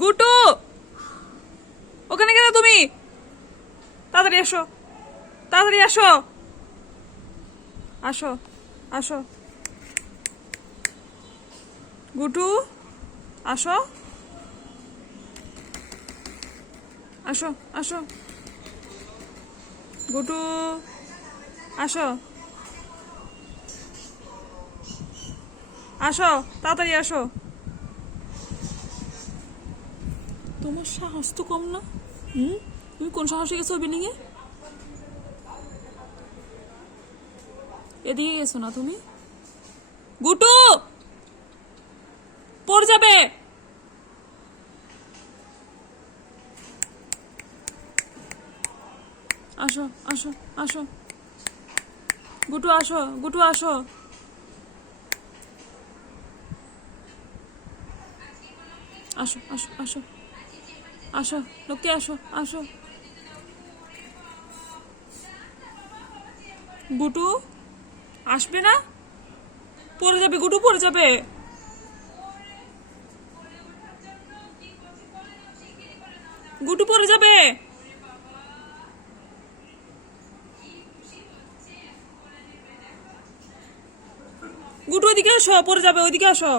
গুটু, ওখানে কেন তুমি? তাড়াতাড়ি আসো, তাড়াতাড়ি আসো, আসো, আসো। গুটু, আসো, আসো, আসো। গুটু, আসো, আসো, তাড়াতাড়ি আসো। তোমার সাহস তো কম না। তুমি কোন সাহসে গেছো বিল্ডিং এ? এদিকে গেছো না তুমি? গুটু, পড়ে যাবে। আসো, আসো, আসো। গুটু আসো, গুটু আসো। আসো, আসো, আসো, আসো, লোকে আসো, আসো। গুটু, আসবে না? পড়ে যাবে, গুটু পড়ে যাবে। গুটু পড়ে যাবে। গুটু ওইদিকে আসো, পড়ে যাবে, ওইদিকে আসো।